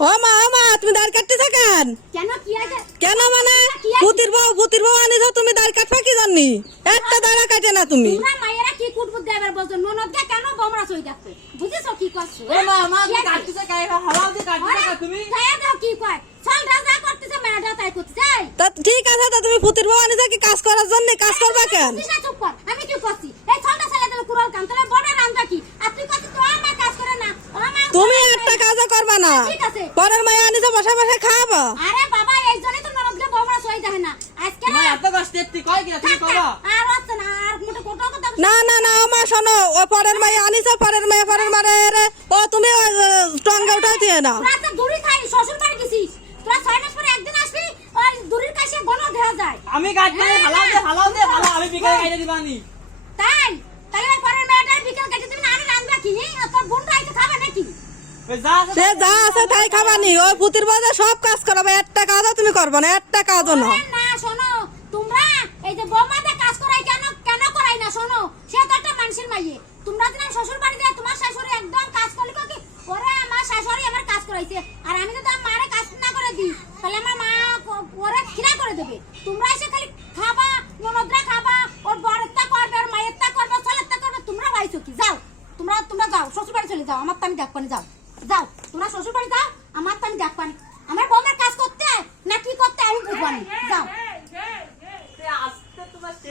ও মা তুমি দাঁড় কাটতে থাকেন কেন কি আছে কেন মানে পুতির বউ আনিছ তুমি দাঁড় কাটবা কি জানি একটা দাঁড়া কাটে না তুমি তোমরা মায়েরা কি কুটবুট দেবার বলছো ননদকে কেন বমরা সই যাচ্ছে বুঝিছো কি করছো এ মা কি কাটতেছে কাই হাওয়া দিয়ে কাটতেছে তুমি তাই দাও কি কয় চল রাজা করতেছে মেয়েটা তাই করতেছে তা ঠিক আছে তা তুমি পুতির বউ আনিছ কি কাজ করার জন্য কাজ করবা কেন তুই চুপ কর আমি কি করছি এই ছলটা ছেলে দিল কুড়াল কাম তাহলে বড় রান্দা কি আর তুই করছিস তো আমার কাজ করে না তুমি একটা কাজও করবা না ঠিক আছে পরের মায়া আনিছ বসে বসে খাওয়াবা আরে বাবা এই জন্যই তো ননদকে বমরা সই যায় না আজকে মা এত কষ্টে তুই কই কি তুমি করবা আর হচ্ছে না আর মোটা কোটা কথা না মা শোনো ও পরের মায়া আনিছ পরের মারে ও তুমি টঙ্গে উঠাই দিয়ে না তোরা তো দূরে খাই শ্বশুর বাড়ি গেছিস তোরা 6 মাস পরে একদিন আসবি ওই দূরের কাছে গণ দেয়া যায় আমি কাটতে ভালো আমি বিকালে কাটে দিবানি তাই তাহলে পরের মেয়েটার বিকেল কেটে দিবি না আমি রান্না কি তোর বোনটা আইতে খাবে নাকি সে যা আছে তাই খাবানি ওই পুতির বউ সব কাজ করাবে একটা কাজও তুমি করবে না একটা কাজও না না শোনো তোমরা এই যে বৌমাদের কাজ করাই কেন করাই না শোনো সে তো একটা মানুষের মাইয়ে তোমরা দিন শ্বশুর বাড়ি যায় তোমার শাশুড়ি একদম কাজ করলি কি ওরে আমার শাশুড়ি আমার কাজ করাইছে আর আমি যদি আমার মারে কাজ না করে দিই তাহলে আমার মা ওরে খিরা করে দেবে তোমরা এসে খালি খাবা ননদরা খাবা ওর বরেরটা করবে ওর মায়েরটা করবে ছেলেরটা করবে তোমরা ভাইছো কি যাও তোমরা যাও শ্বশুর বাড়ি চলে যাও আমার তো আমি দেখবানি যাও তোমরা শ্বশুর বাড়ি যাও আমার তো আমি দেখবানি আমার বৌমার কাজ করতে না কি করতে আমি বুঝবানি যাও